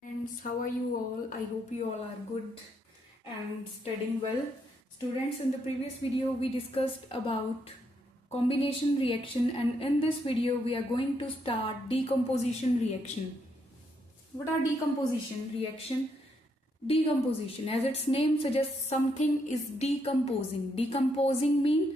Friends, how are you all? I hope you all are good and studying well. Students, in the previous video we discussed about combination reaction, and in this video we are going to start decomposition reaction. What are decomposition reaction? Decomposition, as its name suggests, something is decomposing. Decomposing mean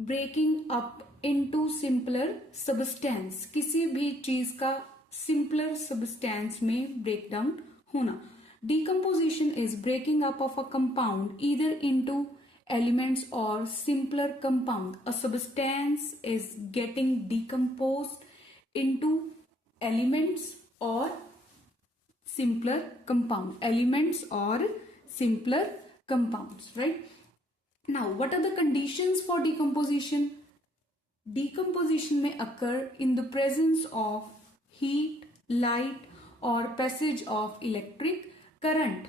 breaking up into simpler substance. किसी भी चीज का simpler substance में breakdown होना. Decomposition is breaking up of a compound either into elements or simpler compound. A substance is getting decomposed into elements or simpler compound. Elements or simpler compounds, right? Now, what are the conditions for decomposition? Decomposition may occur in the presence of heat, light, or passage of electric current,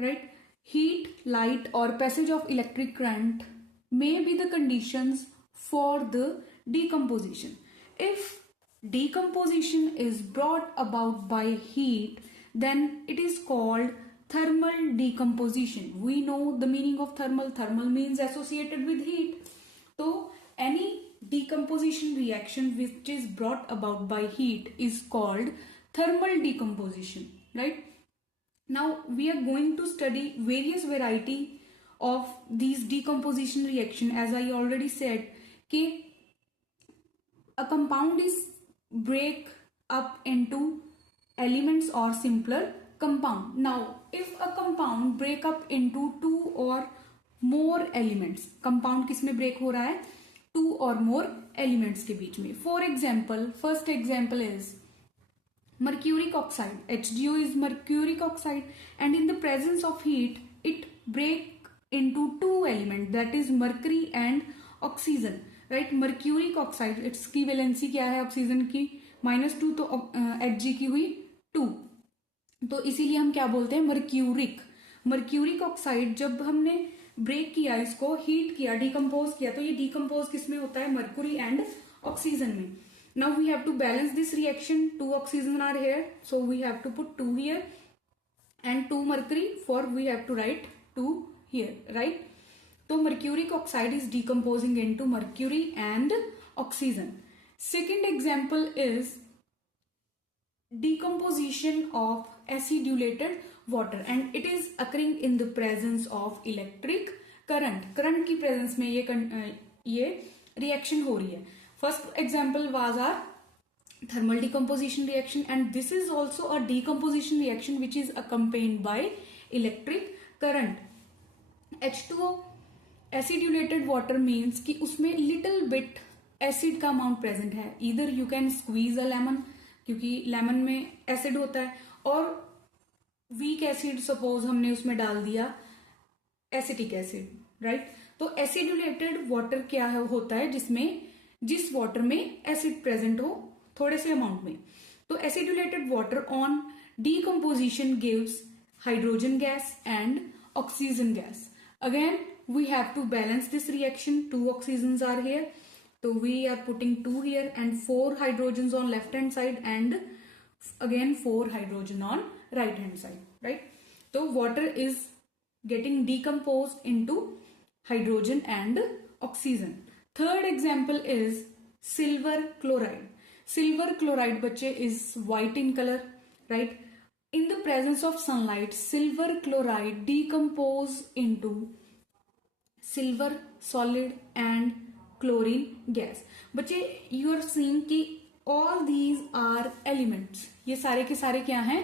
right? Heat, light, or passage of electric current may be the conditions for the decomposition. If decomposition is brought about by heat, then it is called thermal decomposition. We know the meaning of thermal. Thermal means associated with heat. So any decomposition reaction which is brought about by heat is called thermal decomposition, right? Now we are going to study various variety of these decomposition reaction. As I already said, कि a compound is break up into elements or simpler compound. Now if a compound break up into two or more elements, compound किसमें break हो रहा है? Two or more elements के बीच में. For example, first example is mercuric oxide. HgO is mercuric oxide, and in the presence of heat it break into two elements, that is mercury and oxygen, right? Mercuric oxide, its की valency क्या है oxygen की? -2, तो Hg की हुई 2, तो इसीलिए हम क्या बोलते हैं? मर्क्यूरिक. मर्क्यूरिक ऑक्साइड जब हमने ब्रेक किया, इसको हीट किया, डिकम्पोज किया, तो ये डिकम्पोज किसमें होता है? मर्क्यूरी एंड ऑक्सीजन में. Now we have to balance this reaction. 2 oxygen are here, so we have to put 2 here and 2 mercury, for we have to write 2 here, right? तो mercuric oxide is decomposing into mercury and oxygen. Second example is decomposition of acidulated water, and it is occurring in the presence of electric current. Current की presence में ये reaction हो रही है. First example was our thermal decomposition reaction, and this is also a decomposition reaction which is accompanied by electric current. H2O acidulated water means कि उसमें little bit acid का amount present है. Either you can squeeze a lemon, क्योंकि lemon में acid होता है, और weak acid suppose हमने उसमें डाल दिया एसिटिक एसिड, राइट? तो एसिडुलेटेड वाटर क्या है? होता है जिस वाटर में एसिड प्रेजेंट हो थोड़े से अमाउंट में. तो acidulated water on decomposition gives hydrogen gas and oxygen gas. Again we have to balance this reaction. 2 oxygens are here, so we are putting 2 here and 4 hydrogens on left hand side and again 4 hydrogen on right hand side, right? So water is getting decomposed into hydrogen and oxygen. Third example is silver chloride. Silver chloride बच्चे is white in color, right? In the presence of sunlight, silver chloride decompose into silver solid and chlorine gas. बच्चे you are seeing कि all these are elements. ये सारे के सारे क्या हैं?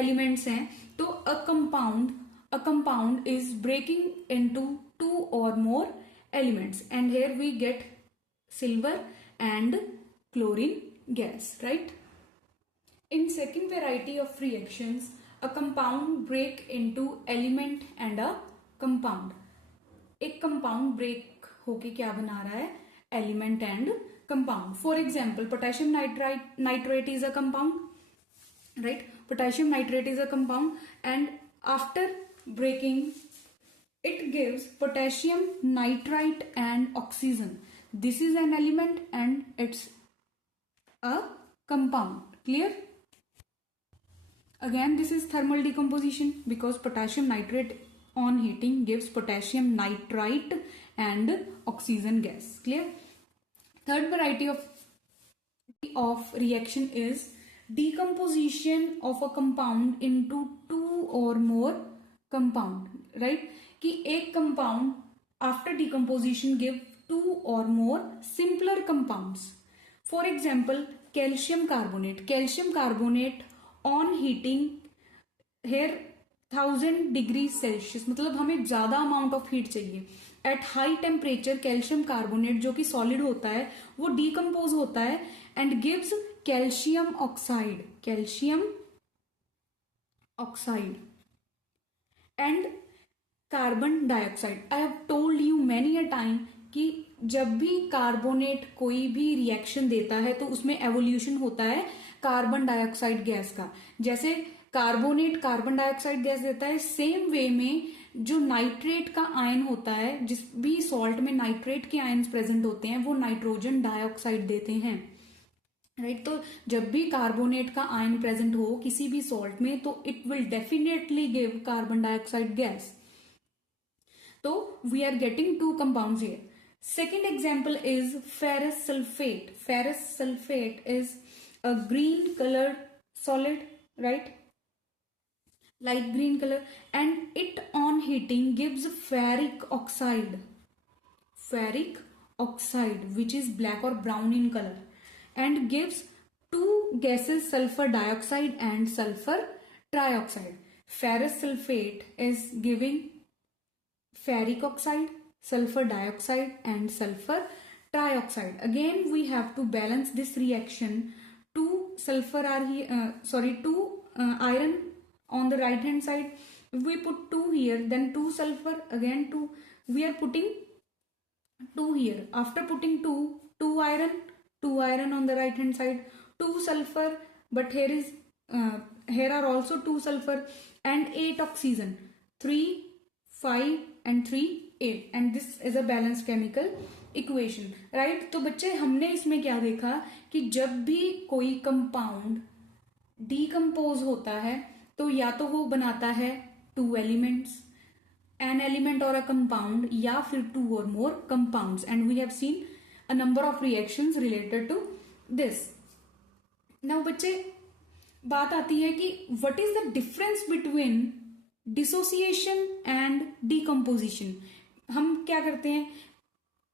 Elements हैं. तो a compound is breaking into 2 or more elements, and here we get silver and chlorine gas, right? In second variety of reactions, a compound break into element and a compound. एक compound break होके क्या बना रहा है? Element and compound. For example, potassium nitrate is a compound, right? Potassium nitrate is a compound, and after breaking it gives potassium nitrite and oxygen. this is an element and it's a compound. Clear? Again, this is thermal decomposition because potassium nitrate on heating gives potassium nitrite and oxygen gas. Clear? Third variety of reaction is decomposition of a compound into two or more compound. Right? कि एक compound after decomposition give two or more simpler compounds. For example, calcium carbonate. Calcium carbonate on heating here 1000 degree Celsius, मतलब हमें ज्यादा amount of heat चाहिए. At high temperature calcium carbonate जो कि solid होता है वो डीकम्पोज होता है and gives calcium oxide and carbon dioxide. I have told you many a time कि जब भी कार्बोनेट कोई भी रिएक्शन देता है तो उसमें एवोल्यूशन होता है कार्बन डाइऑक्साइड गैस का. जैसे कार्बोनेट कार्बन डाइऑक्साइड गैस देता है, सेम वे में जो नाइट्रेट का आयन होता है, जिस भी सॉल्ट में नाइट्रेट के आयन्स प्रेजेंट होते हैं वो नाइट्रोजन डाइऑक्साइड देते हैं. राइट? तो जब भी कार्बोनेट का आयन प्रेजेंट हो किसी भी सॉल्ट में तो it will definitely give carbon dioxide gas. तो we are getting to compounds here. Second example is ferrous sulfate. Ferrous sulfate is a green colored solid, right? Light green color, and it on heating gives ferric oxide which is black or brown in color and gives two gases, sulfur dioxide and sulfur trioxide. Ferrous sulfate is giving ferric oxide, sulfur dioxide and sulfur trioxide. Again we have to balance this reaction. Two sulfur are here, two iron on the right hand side. If we put 2 here, then 2 sulfur, again 2, we are putting 2 here. After putting 2 iron on the right hand side, 2 sulfur, but here are also 2 sulfur and 8 oxygen, 3 5 and 3 8, and this is a balanced chemical equation. right? तो बच्चे हमने इसमें क्या देखा कि जब भी कोई कंपाउंड डीकम्पोज होता है तो या तो वो बनाता है 2 एलिमेंट्स, एन एलिमेंट और अ कंपाउंड, या फिर 2 और more compounds, and we have seen a number of reactions related to this. Now बच्चे बात आती है कि what is the difference between dissociation and decomposition. हम क्या करते हैं,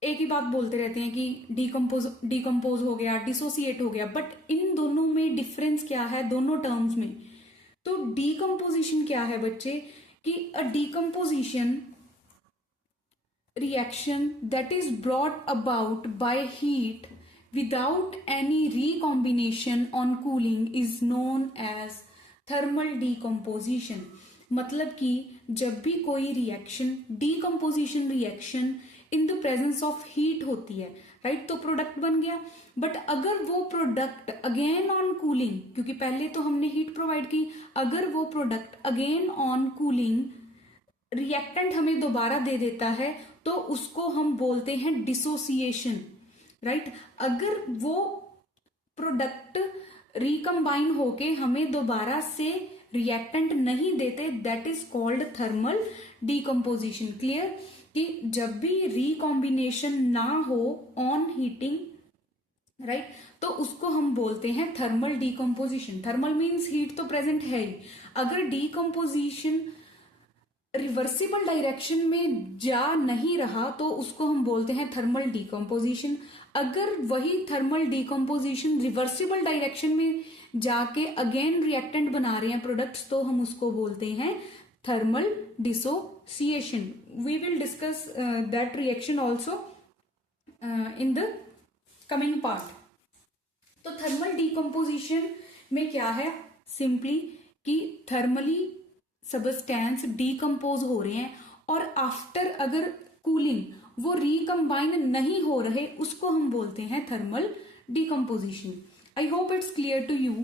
एक ही बात बोलते रहते हैं कि डीकम्पोज हो गया, डिसोसिएट हो गया, बट इन दोनों में डिफरेंस क्या है दोनों टर्म्स में. तो डीकम्पोजिशन क्या है बच्चे, कि a decomposition reaction that is brought about by heat without any recombination on cooling is known as thermal decomposition. मतलब कि जब भी कोई reaction decomposition reaction in the presence of heat होती है, राइट, तो प्रोडक्ट बन गया. बट अगर वो प्रोडक्ट अगेन ऑन कूलिंग, क्योंकि पहले तो हमने हीट प्रोवाइड की, अगर वो product again on cooling reactant हमें दोबारा दे देता है तो उसको हम बोलते हैं डिसोसिएशन. राइट? अगर वो प्रोडक्ट रिकम्बाइन होके हमें दोबारा से रिएक्टेंट नहीं देते, that is called thermal decomposition. Clear? कि जब भी रिकॉम्बिनेशन ना हो ऑन हीटिंग, राइट, तो उसको हम बोलते हैं thermal decomposition. Thermal means heat तो प्रेजेंट है ही. अगर डीकम्पोजिशन रिवर्सिबल डायरेक्शन में जा नहीं रहा तो उसको हम बोलते हैं थर्मल डीकम्पोजिशन. अगर वही थर्मल डीकम्पोजिशन रिवर्सिबल डायरेक्शन में जाके अगेन रिएक्टेंट बना रहे हैं प्रोडक्ट्स तो हम उसको बोलते हैं thermal dissociation. We will discuss that reaction also in the coming part. तो थर्मल डीकम्पोजिशन में क्या है, सिंपली कि थर्मली सबस्टेंस डीकम्पोज हो रहे हैं और आफ्टर अगर कूलिंग वो रिकम्बाइन नहीं हो रहे, उसको हम बोलते हैं thermal decomposition. I hope it's clear to you.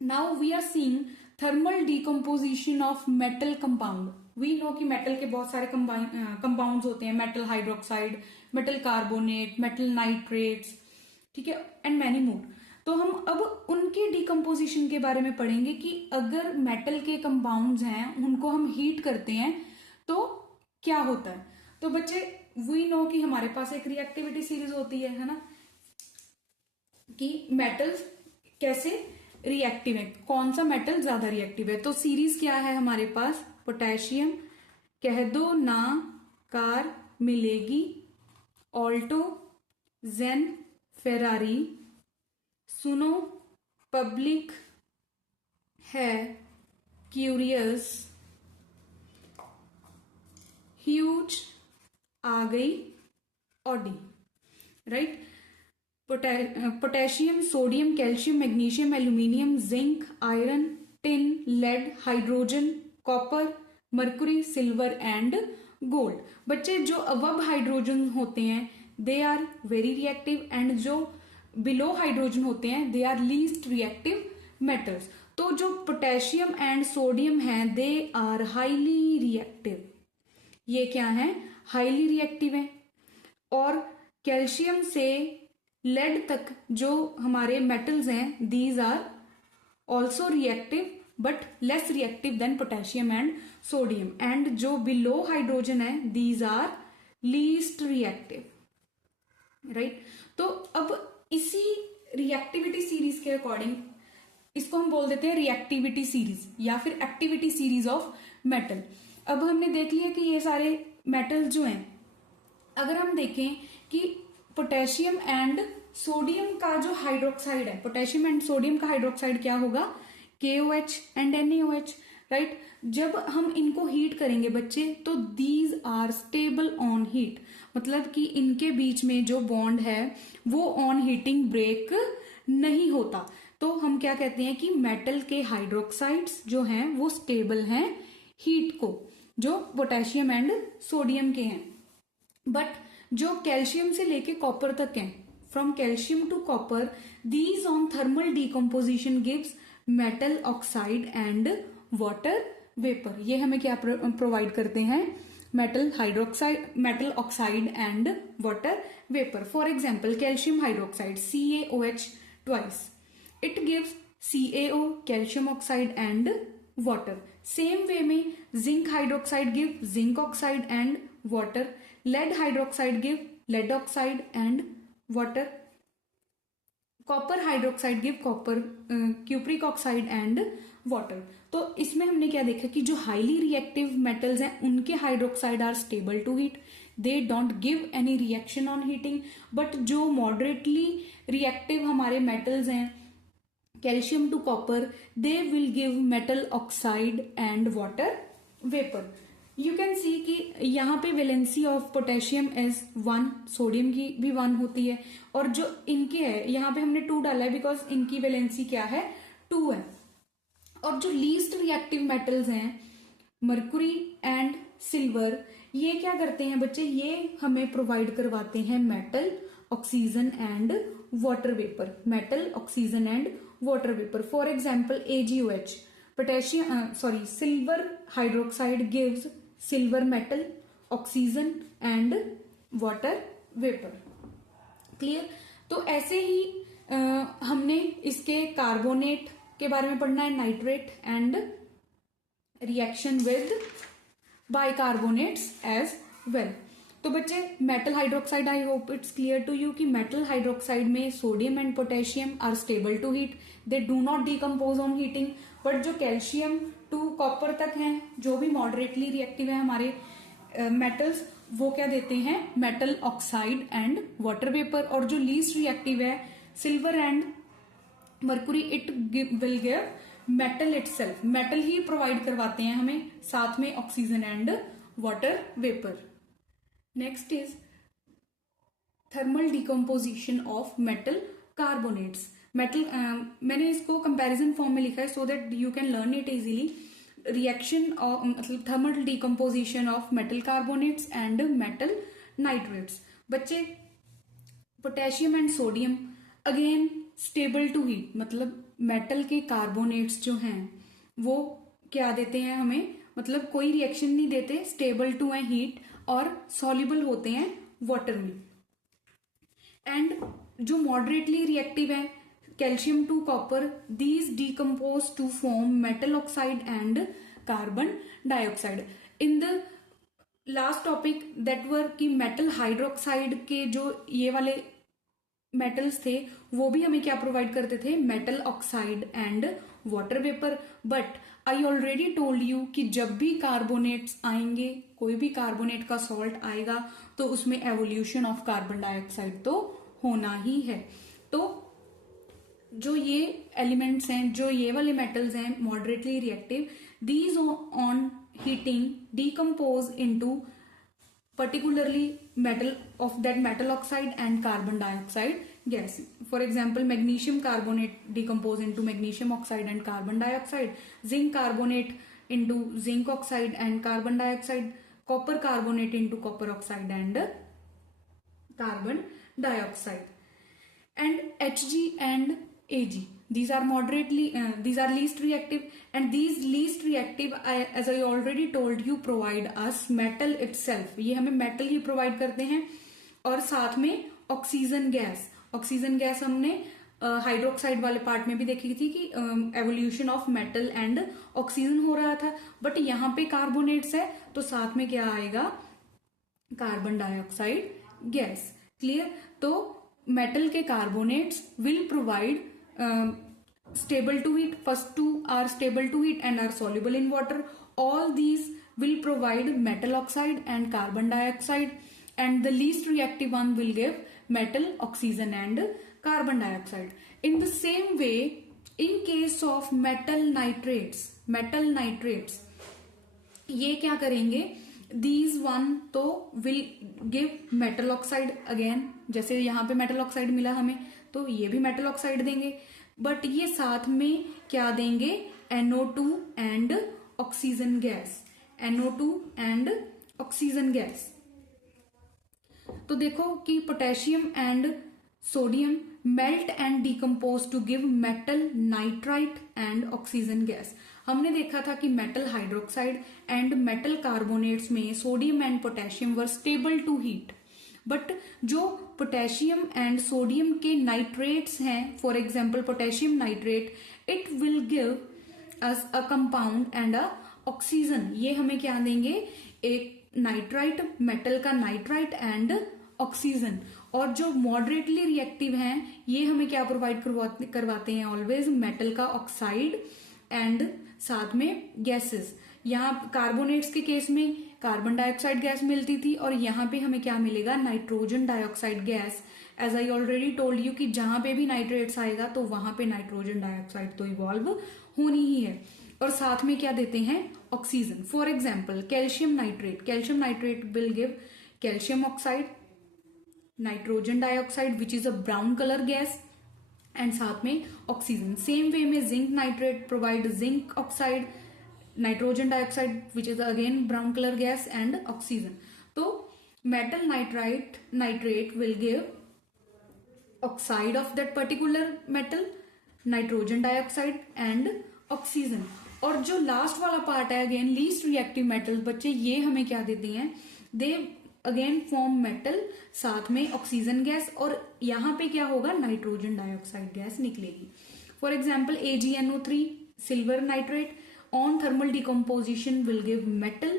Now we are seeing thermal decomposition of metal compound. We know कि मेटल के बहुत सारे कंपाउंड्स होते हैं, metal hydroxide, metal carbonate, metal nitrates, ठीक है, एंड मैनी मोर। तो हम अब उनके डिकम्पोजिशन के बारे में पढ़ेंगे कि अगर मेटल के कंपाउंड्स हैं उनको हम हीट करते हैं तो क्या होता है। तो बच्चे वी नो कि हमारे पास एक रिएक्टिविटी सीरीज होती है ना, कि मेटल्स कैसे रिएक्टिव है, कौन सा मेटल ज्यादा रिएक्टिव है। तो सीरीज क्या है हमारे पास, पोटेशियम, कह दो ना कार मिलेगी, ऑल्टो, जेन, फेरारी, सुनो, पब्लिक है, क्यूरियस, ह्यूज, आ गई, Audi, right. Potassium, sodium, calcium, magnesium, aluminium, zinc, iron, tin, lead, hydrogen, copper, mercury, silver and gold. बच्चे जो अबव हाइड्रोजन होते हैं they are very reactive, and जो बिलो हाइड्रोजन होते हैं they are least reactive metals. तो जो potassium and sodium हैं दे आर हाईली रिएक्टिव, ये क्या है, हाईली रिएक्टिव है। और कैल्शियम से लेड तक जो हमारे मेटल्स हैं these are also reactive but less reactive than potassium and sodium, and जो बिलो हाइड्रोजन है these are least reactive, right. तो अब इसी रिएक्टिविटी सीरीज के अकॉर्डिंग इसको हम बोल देते हैं रिएक्टिविटी सीरीज या फिर एक्टिविटी सीरीज ऑफ मेटल। अब हमने देख लिया कि ये सारे मेटल जो हैं, अगर हम देखें कि पोटेशियम एंड सोडियम का जो हाइड्रोक्साइड है, पोटेशियम एंड सोडियम का हाइड्रोक्साइड क्या होगा, KOH एंड NaOH, राइट। जब हम इनको हीट करेंगे बच्चे तो these are stable on heat, मतलब कि इनके बीच में जो बॉन्ड है वो ऑन हीटिंग ब्रेक नहीं होता। तो हम क्या कहते हैं कि मेटल के हाइड्रोक्साइड्स जो हैं वो स्टेबल हैं हीट को, जो पोटेशियम एंड सोडियम के हैं। बट जो कैल्शियम से लेके कॉपर तक हैं, from calcium to copper, these on thermal decomposition gives metal oxide and water vapour. ये हमें क्या प्रोवाइड करते हैं, metal hydroxide, metal oxide and water vapour. For example calcium hydroxide CaOH twice, it gives CaO, calcium oxide and water. Same way में zinc hydroxide give zinc oxide and water, lead hydroxide give lead oxide and water, copper hydroxide give copper cupric oxide and water। तो इसमें हमने क्या देखा कि जो highly reactive metals हैं उनके hydroxide are stable to heat, they don't give any reaction on heating. But जो मॉडरेटली रिएक्टिव हमारे मेटल्स हैं, calcium to copper, they will give metal oxide and water vapour. You can see कि यहाँ पे valency of potassium is 1, sodium की भी 1 होती है, और जो इनके है यहाँ पे हमने 2 डाला है बिकॉज इनकी वैलेंसी क्या है, 2 है। और जो लीस्ट रिएक्टिव मेटल्स हैं मरकुरी एंड सिल्वर, ये क्या करते हैं बच्चे, ये हमें प्रोवाइड करवाते हैं metal oxygen and water vapour, metal oxygen and water vapour. For example AgOH, potassium silver hydroxide gives silver metal, oxygen and water vapour. Clear. तो ऐसे ही हमने इसके कार्बोनेट के बारे में पढ़ना है, nitrate and reaction with bicarbonates as well. तो बच्चे metal hydroxide, I hope it's clear to you कि मेटल हाइड्रोक्साइड में sodium and potassium are stable to heat, they do not decompose on heating. But जो calcium to copper तक हैं, जो भी moderately reactive है हमारे मेटल्स, वो क्या देते हैं, metal oxide and water vapour. और जो लीस्ट रिएक्टिव है silver and mercury, it will give metal itself, metal ही प्रोवाइड करवाते हैं हमें, साथ में oxygen and water vapour. Next is thermal decomposition of metal carbonates. Metal मैंने इसको कंपैरिजन फॉर्म में लिखा है so that you can learn it easily. Reaction मतलब thermal decomposition of metal carbonates and metal nitrates. बच्चे potassium and sodium again stable to heat, मतलब metal के carbonates जो हैं वो क्या देते हैं हमें, मतलब कोई रिएक्शन नहीं देते, स्टेबल टू है हीट और सॉल्युबल होते हैं वाटर में। एंड जो मॉडरेटली रिएक्टिव है, calcium to copper, these decompose to form metal oxide and carbon dioxide. In the last topic that were कि मेटल हाइड्रोक्साइड के जो ये वाले मेटल्स थे वो भी हमें क्या प्रोवाइड करते थे, metal oxide and water vapour. But I already told you कि जब भी कार्बोनेट्स आएंगे, कोई भी कार्बोनेट का सॉल्ट आएगा तो उसमें एवोल्यूशन ऑफ कार्बन डाइऑक्साइड तो होना ही है। तो जो ये एलिमेंट्स हैं, जो ये वाले मेटल्स हैं moderately reactive, these on heating decompose into particularly metal of that metal oxide and carbon dioxide gas. For example, magnesium carbonate decompose into magnesium oxide and carbon dioxide, zinc carbonate into zinc oxide and carbon dioxide, copper carbonate into copper oxide and carbon dioxide. And Hg and Ag, these are these are least reactive, and these least reactive, as I already told you, provide us metal itself. ये हमें metal ही provide करते हैं। और साथ में oxygen gas हमने hydroxide वाले part में भी देखी थी कि evolution of metal and oxygen हो रहा था। बट यहाँ पे कार्बोनेट्स है तो साथ में क्या आएगा, कार्बन डाइऑक्साइड गैस। क्लियर? तो मेटल के carbonates will provide stable to heat. First two are stable to heat and are soluble in water. All these will provide metal oxide and carbon dioxide, and the least reactive one will give metal, oxygen and carbon dioxide. In the same way, in case of metal nitrates ये क्या करेंगे, these one तो will give metal oxide again, जैसे यहाँ पे metal oxide मिला हमें तो ये भी मेटल ऑक्साइड देंगे। बट ये साथ में क्या देंगे, NO2 and oxygen gas, NO2 and oxygen gas. तो देखो कि potassium and sodium melt and decompose to give metal nitrite and oxygen gas. हमने देखा था कि metal hydroxide and metal carbonates में sodium and potassium were stable to heat. But जो potassium and sodium के नाइट्रेट्स हैं, for example potassium nitrate, it will give us a compound and a oxygen. ये हमें क्या देंगे, एक नाइट्राइट, मेटल का नाइट्राइट एंड ऑक्सीजन। और जो मॉडरेटली रिएक्टिव हैं ये हमें क्या प्रोवाइड करवाते हैं, ऑलवेज मेटल का ऑक्साइड एंड साथ में गैसेस। यहाँ कार्बोनेट्स के केस में कार्बन डाइऑक्साइड गैस मिलती थी और यहाँ पे हमें क्या मिलेगा, nitrogen dioxide gas. As I already told you कि जहां पे भी नाइट्रेट्स आएगा तो वहां पे नाइट्रोजन डाइऑक्साइड तो इवॉल्व होनी ही है। और साथ में क्या देते हैं, oxygen. For example calcium nitrate will give calcium oxide, nitrogen dioxide which is a brown colour gas, and साथ में ऑक्सीजन। सेम वे में zinc nitrate provide zinc oxide, nitrogen dioxide which is again brown colour gas and oxygen. तो metal nitrate will give oxide of that particular metal, nitrogen dioxide and oxygen. और जो last वाला part है again least reactive metal, बच्चे ये हमें क्या देते हैं, दे अगेन फॉर्म मेटल, साथ में ऑक्सीजन गैस, और यहाँ पे क्या होगा, नाइट्रोजन डाइऑक्साइड गैस निकलेगी। For example AgNO3 silver nitrate on thermal decomposition will give metal,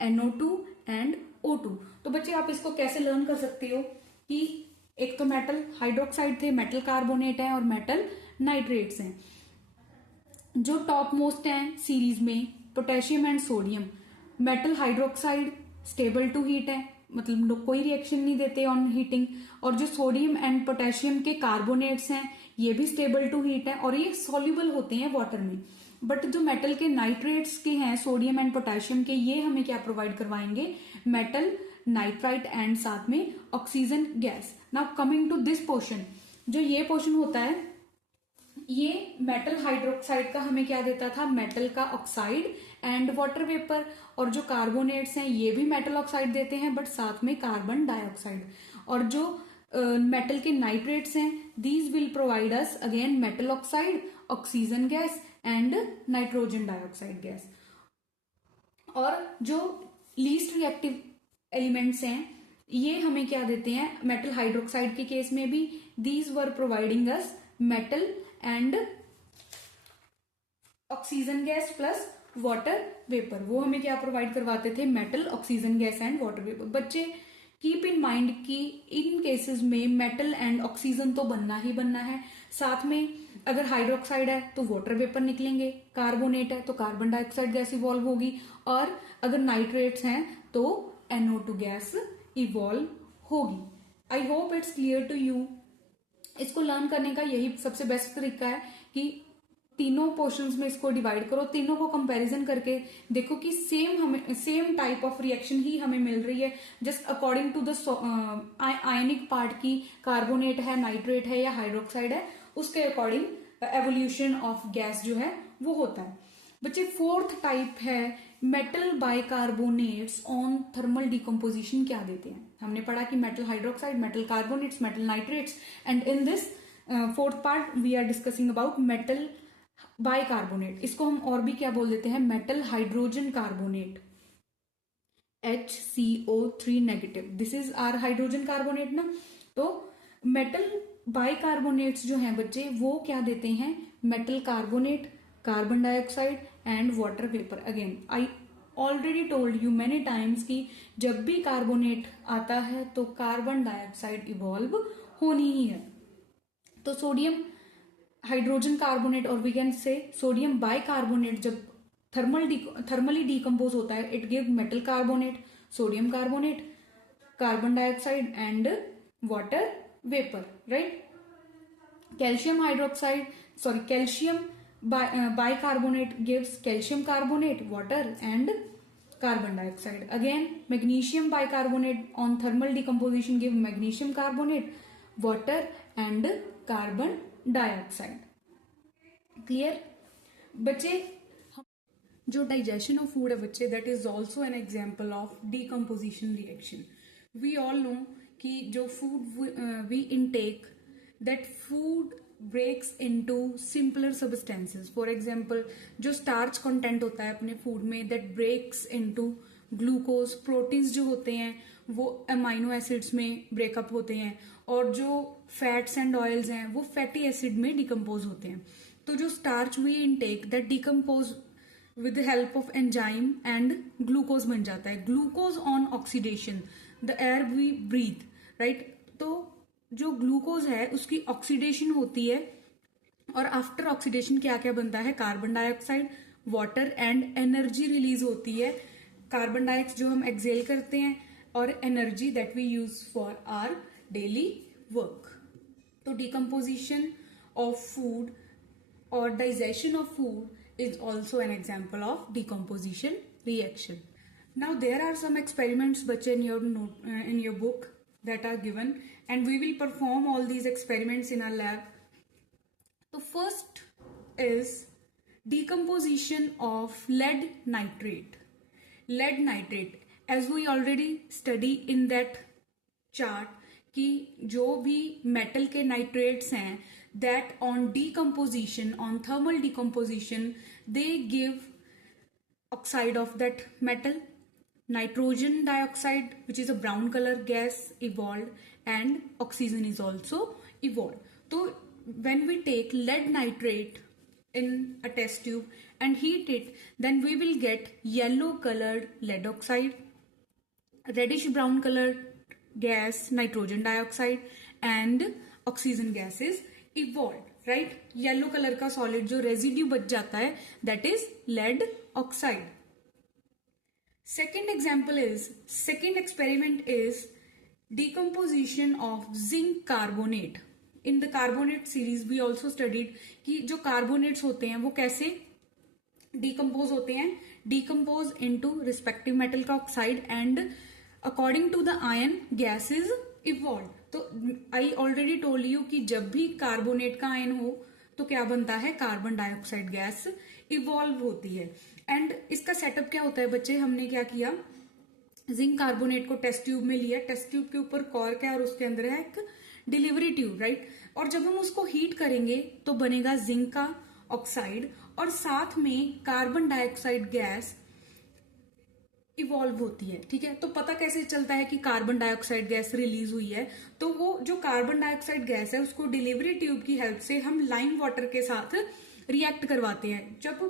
NO2 and O2। तो बच्चे आप इसको कैसे लर्न कर सकते हो कि एक तो मेटल हाइड्रोक्साइड थे, मेटल कार्बोनेट है और मेटल नाइट्रेट्स हैं। जो टॉप मोस्ट हैं सीरीज में potassium and sodium, metal hydroxide stable to heat है, मतलब कोई रिएक्शन नहीं देते ऑन हीटिंग। और जो सोडियम एंड पोटेशियम के कार्बोनेट्स हैं ये भी स्टेबल टू हीट है और ये सॉल्युबल होते हैं वाटर में। बट जो मेटल के नाइट्रेट्स के हैं, सोडियम एंड पोटेशियम के, ये हमें क्या प्रोवाइड करवाएंगे, मेटल नाइट्राइट एंड साथ में oxygen gas. Now coming to this portion, जो ये पोर्शन होता है ये मेटल हाइड्रोक्साइड का हमें क्या देता था, मेटल का ऑक्साइड एंड वाटर वेपर। और जो कार्बोनेट्स हैं ये भी मेटल ऑक्साइड देते हैं बट साथ में कार्बन डाइऑक्साइड। और जो मेटल के नाइट्रेट्स हैं these will provide us again metal oxide, oxygen gas and nitrogen dioxide gas. और जो लीस्ट रिएक्टिव एलिमेंट्स हैं ये हमें क्या देते हैं, मेटल हाइड्रोक्साइड के केस में भी these were providing us metal and oxygen gas plus water vapour. वो हमें क्या प्रोवाइड करवाते थे, metal, oxygen gas and water vapour. बच्चे कीप इन माइंड कि इन केसेस में मेटल एंड ऑक्सीजन तो बनना ही बनना है, साथ में अगर हाइड्रोक्साइड है तो वाटर वेपर निकलेंगे, कार्बोनेट है तो कार्बन डाइऑक्साइड गैस इवॉल्व होगी, और अगर नाइट्रेट्स हैं तो NO2 गैस इवॉल्व होगी। I hope it's clear to you. इसको लर्न करने का यही सबसे बेस्ट तरीका है कि तीनों पोर्शंस में इसको डिवाइड करो, तीनों को कंपैरिजन करके देखो कि सेम टाइप ऑफ रिएक्शन ही हमें मिल रही है, just according to the ionic part की कार्बोनेट है, नाइट्रेट है या हाइड्रोक्साइड है, उसके अकॉर्डिंग एवोल्यूशन ऑफ गैस जो है वो होता है। बच्चे फोर्थ टाइप है metal bicarbonates on thermal decomposition. क्या देते हैं, हमने पढ़ा कि metal hydroxide, metal carbonates, metal nitrates, and in this fourth part we are discussing about metal bicarbonate. इसको हम और भी क्या बोल देते हैं, metal hydrogen carbonate, HCO3 negative, this is our hydrogen carbonate ना। तो मेटल बाइकार्बोनेट्स जो हैं बच्चे वो क्या देते हैं, metal carbonate, carbon dioxide and water vapour. Again I already told you many times कि जब भी कार्बोनेट आता है तो कार्बन डाइऑक्साइड इवॉल्व होनी ही है। तो सोडियम हाइड्रोजन कार्बोनेट और we can say sodium bicarbonate जब थर्मली डिकम्पोज होता है, it give metal carbonate, sodium carbonate, carbon dioxide and water vapour, right. Calcium hydroxide calcium bicarbonate gives calcium carbonate, water and carbon dioxide. Again magnesium bicarbonate on thermal decomposition give magnesium carbonate, water and carbon dioxide. Clear बच्चे, जो digestion of food है बच्चे, that is also an example of decomposition reaction. We all know कि जो food we intake, that food breaks into simpler substances. For example जो starch content होता है अपने food में, that breaks into glucose. proteins जो होते हैं वो amino acids में breakup होते हैं, और जो fats and oils हैं वो fatty acid में decompose होते हैं। तो जो starch we intake that decompose with the help of enzyme and glucose बन जाता है। glucose on oxidation, the air we breathe, right। तो जो ग्लूकोज है उसकी ऑक्सीडेशन होती है, और आफ्टर ऑक्सीडेशन क्या क्या बनता है, carbon dioxide, water and energy release होती है। कार्बन डाइऑक्साइड जो हम एक्सेल करते हैं, और energy that we use for our daily work. तो डिकम्पोजिशन ऑफ फूड और digestion of food is also an example of decomposition reaction. Now there are some experiments बच्चे in your book that are given, and we will perform all these experiments in our lab. The first is decomposition of lead nitrate. Lead nitrate, as we already study in that chart कि जो भी metal के nitrates हैं, that on decomposition, on thermal decomposition, they give oxide of that metal. Nitrogen dioxide, which is a brown color gas, evolved, and oxygen is also evolved. So when we take lead nitrate in a test tube and heat it, then we will get yellow colored lead oxide, reddish brown colored gas nitrogen dioxide, and oxygen gas is evolved, right। yellow color का solid जो residue बच जाता है, that is lead oxide. Second experiment is decomposition of zinc carbonate. In the carbonate series we also studied कि जो carbonates होते हैं वो कैसे decompose होते हैं, decompose into respective metal का oxide, and according to the ion gases evolved. तो I already told you कि जब भी कार्बोनेट का आयन हो तो क्या बनता है, कार्बन डाइऑक्साइड गैस इवॉल्व होती है। एंड इसका सेटअप क्या होता है बच्चे, हमने क्या किया, जिंक कार्बोनेट को टेस्ट ट्यूब में लिया, टेस्ट ट्यूब के ऊपर कॉर्क है और उसके अंदर है एक डिलीवरी ट्यूब, राइट। और जब हम उसको हीट करेंगे तो बनेगा जिंक का ऑक्साइड, और साथ में कार्बन डाइऑक्साइड गैस इवॉल्व होती है। ठीक है, तो पता कैसे चलता है कि कार्बन डाइऑक्साइड गैस रिलीज हुई है? तो वो जो कार्बन डाइऑक्साइड गैस है उसको डिलीवरी ट्यूब की हेल्प से हम लाइम वाटर के साथ रिएक्ट करवाते हैं। जब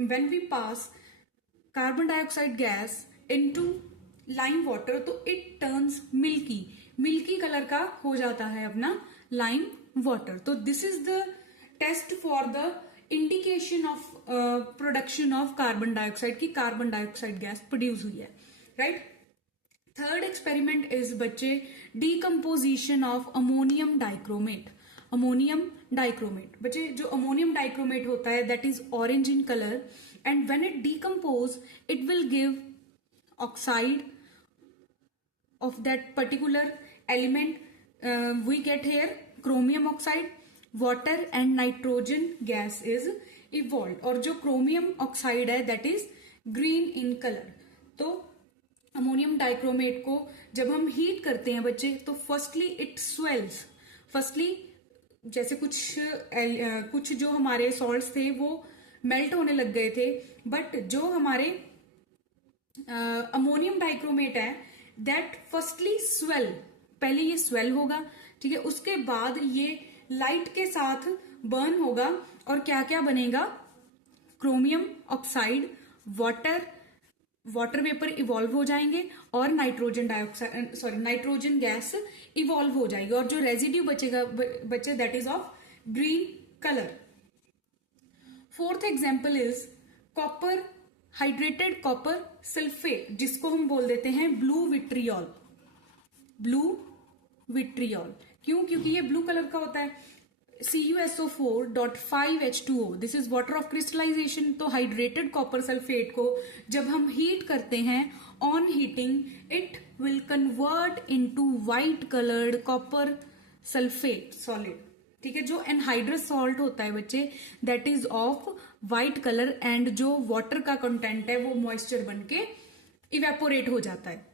when we pass carbon dioxide gas into lime water तो it turns milky, milky colour का हो जाता है अपना लाइम वाटर। तो this is the test for the indication of production of carbon dioxide की कार्बन डाइऑक्साइड गैस प्रोड्यूस हुई है, राइट। थर्ड एक्सपेरिमेंट इज बच्चे decomposition of ammonium dichromate. Ammonium dichromate बच्चे, जो अमोनियम डाइक्रोमेट होता है that is orange in colour and when it decompose it will give oxide of that particular element. We get here chromium oxide, water and nitrogen gas is evolved, और जो chromium oxide है that is green in color। तो ammonium dichromate को जब हम heat करते हैं बच्चे तो फर्स्टली इट स्वेल्स। फर्स्टली जैसे कुछ जो हमारे सॉल्ट्स थे वो मेल्ट होने लग गए थे, बट जो हमारे अमोनियम डाइक्रोमेट है दैट फर्स्टली स्वेल, पहले ये स्वेल होगा, ठीक है, उसके बाद ये लाइट के साथ बर्न होगा और क्या क्या बनेगा? Chromium oxide, water, water vapour evolve हो जाएंगे और nitrogen dioxide nitrogen gas evolve हो जाएगी और जो रेजिड्यू बचेगा बच्चे that is of green colour. Fourth example is copper, hydrated copper sulphate, जिसको हम बोल देते हैं ब्लू विट्रियोल। ब्लू विट्रियोल क्यों? क्योंकि ये ब्लू कलर का होता है। CuSO4.5H2O, this is water of crystallisation. तो हाइड्रेटेड कॉपर सल्फेट को जब हम हीट करते हैं, on heating it will convert into white coloured copper sulphate solid. ठीक है, जो एनहाइड्रस सॉल्ट होता है बच्चे that is of white colour and जो वाटर का कंटेंट है वो मॉइस्चर बन के इवेपोरेट हो जाता है,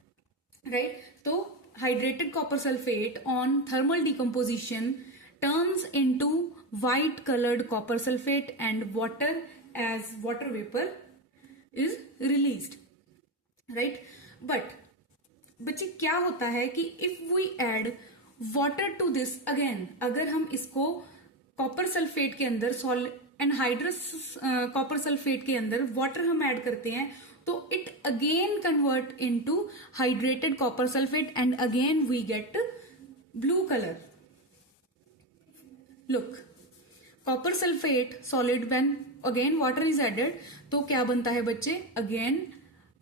राइट। तो hydrated copper sulphate on thermal decomposition turns into white coloured copper sulphate and water as water vapour is released, right. But बच्चे क्या होता है कि if we add water to this again, अगर हम इसको कॉपर सल्फेट के अंदर एनहाइड्रस कॉपर सल्फेट के अंदर वाटर हम ऐड करते हैं तो it again convert into hydrated copper sulphate and again we get blue colour. Look, copper sulphate solid when again water is added तो क्या बनता है बच्चे? Again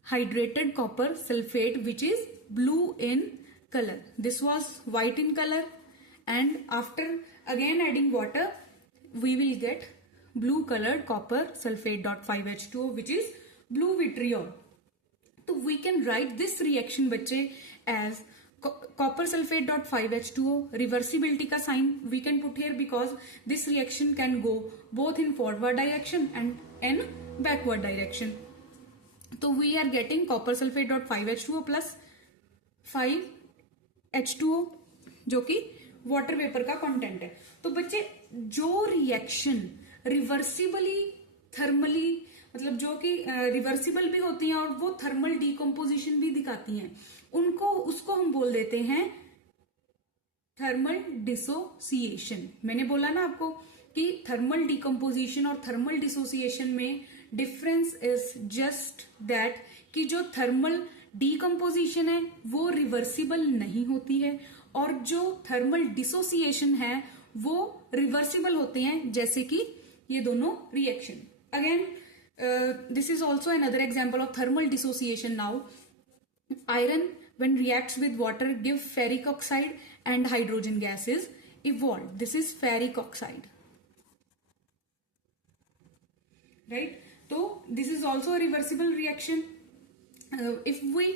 hydrated copper sulphate which is blue in color. This was white in color and after again adding water we will get blue colored copper sulfate.5H2O which is blue vitriol. So we can write this reaction बच्चे as copper sulfate.5H2O, reversibility का sign we can put here because this reaction can go both in forward direction and in backward direction. So we are getting copper sulfate.5H2O plus 5H2O जो कि water vapour का content है। तो बच्चे जो reaction reversibly thermally मतलब जो कि रिवर्सिबल भी होती हैं और वो थर्मल डीकम्पोजिशन भी दिखाती हैं, उसको हम बोल देते हैं थर्मल डिसोसिएशन। मैंने बोला ना आपको कि थर्मल डीकम्पोजिशन और थर्मल डिसोसिएशन में डिफरेंस इज जस्ट दैट कि जो थर्मल डीकम्पोजिशन है वो रिवर्सिबल नहीं होती है और जो थर्मल डिसोसिएशन है वो रिवर्सिबल होते हैं, जैसे कि ये दोनों reaction. Again this is also another example of thermal dissociation. Now iron when reacts with water give ferric oxide and hydrogen gas is evolved. This is ferric oxide, right? So this is also a reversible reaction. If we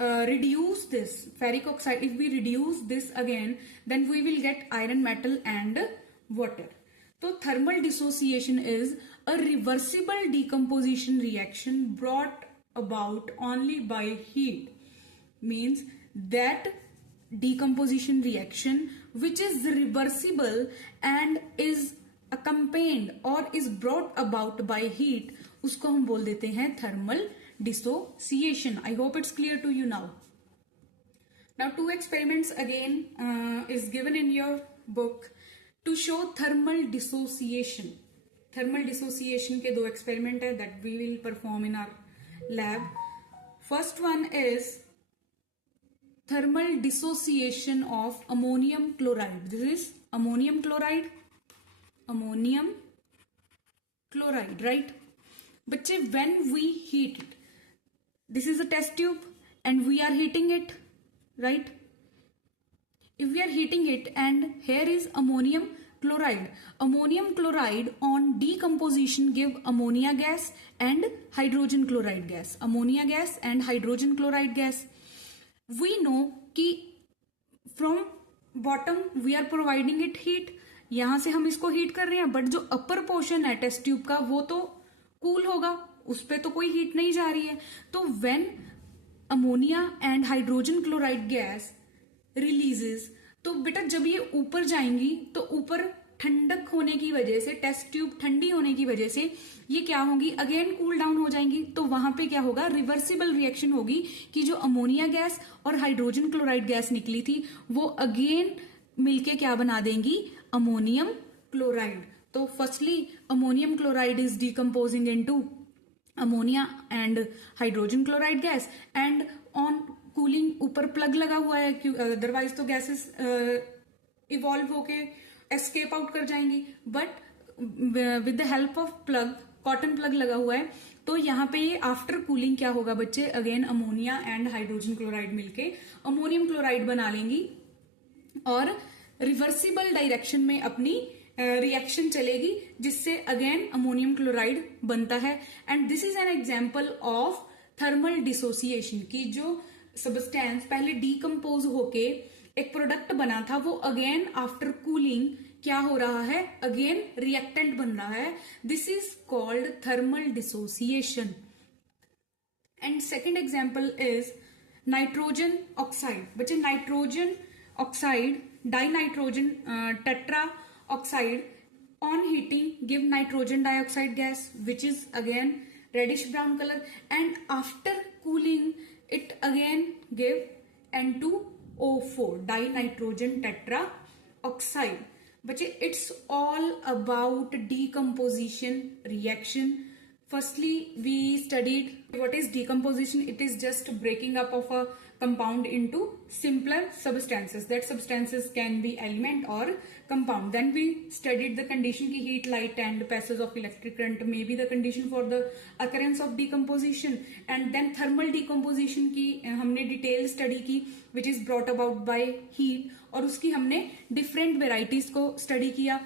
reduce this ferric oxide, if we reduce this again, then we will get iron metal and water. So thermal dissociation is a reversible decomposition reaction brought about only by heat. Means that decomposition reaction which is reversible and is accompanied और is brought about by heat, उसको हम बोल देते हैं thermal dissociation. I hope it's clear to you now. Now two experiments again is given in your book to show thermal dissociation. Thermal dissociation के दो experiment है that we will perform in our lab. First one is thermal dissociation of ammonium chloride. This is ammonium chloride, right? बच्चे, when we heat it, this is a test tube and we are heating it, right? If we are heating it and here is ammonium chloride on decomposition give ammonia gas and hydrogen chloride gas. Ammonia gas and hydrogen chloride gas. We know कि from bottom we are providing it heat, यहां से हम इसको heat कर रहे हैं, but जो upper portion है टेस्ट ट्यूब का वो तो कूल होगा, उस पे तो कोई हीट नहीं जा रही है. तो when ammonia and hydrogen chloride gas releases, तो बेटा जब ये ऊपर जाएंगी तो ऊपर ठंडक होने की वजह से, टेस्ट ट्यूब ठंडी होने की वजह से ये क्या होंगी, अगेन कूल डाउन हो जाएंगी. तो वहां पे क्या होगा, रिवर्सिबल रिएक्शन होगी कि जो अमोनिया गैस और हाइड्रोजन क्लोराइड गैस निकली थी वो अगेन मिलके क्या बना देंगी, अमोनियम क्लोराइड. तो firstly ammonium chloride is decomposing into ammonia and hydrogen chloride gas, and on cooling ऊपर प्लग लगा हुआ है, अदरवाइज तो गैसेस इवॉल्व होके एस्केप आउट कर जाएंगी. But with the help of plug, cotton plug लगा हुआ है, तो यहाँ पे ये आफ्टर कूलिंग क्या होगा बच्चे, again ammonia and hydrogen chloride मिलके अमोनियम क्लोराइड बना लेंगी और रिवर्सिबल डायरेक्शन में अपनी रिएक्शन चलेगी, जिससे अगेन अमोनियम क्लोराइड बनता है. And this is an example of thermal dissociation की जो सब्सटेंस पहले डीकम्पोज होके एक प्रोडक्ट बना था वो अगेन आफ्टर कूलिंग क्या हो रहा है, अगेन रिएक्टेंट बन रहा है. This is called thermal dissociation. And second example is nitrogen oxide. बच्चे nitrogen oxide, dinitrogen tetroxide on heating give nitrogen dioxide gas which is again reddish brown color, and after cooling it again give N2O4 dinitrogen tetra oxide. बच्चे it's all about decomposition reaction. Firstly we studied what is decomposition. It is just breaking up of a compound into simpler substances. That substances can be element or compound. Then we studied the condition ki heat, light and passage of electric current may be the condition for the occurrence of decomposition. And then thermal decomposition की हमने detail study की which is brought about by heat, और उसकी हमने different varieties को study किया.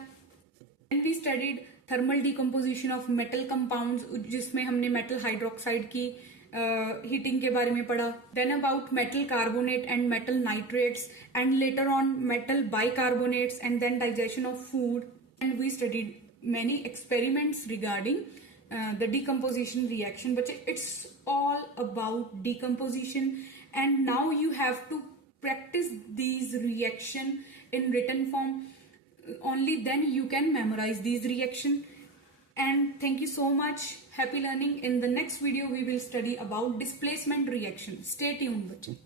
And we studied thermal decomposition of metal compounds, जिसमें हमने metal hydroxide की हीटिंग के बारे में पढ़ा. Then about metal carbonate and metal nitrates, and later on metal bicarbonates, and then digestion of food. And we studied many experiments regarding the decomposition reaction. बच्चे it's all about decomposition, and now you have to practice these reaction in written form. Only then you can memorize these reaction. And thank you so much. Happy learning. In the next video we will study about displacement reaction. Stay tuned, bachche.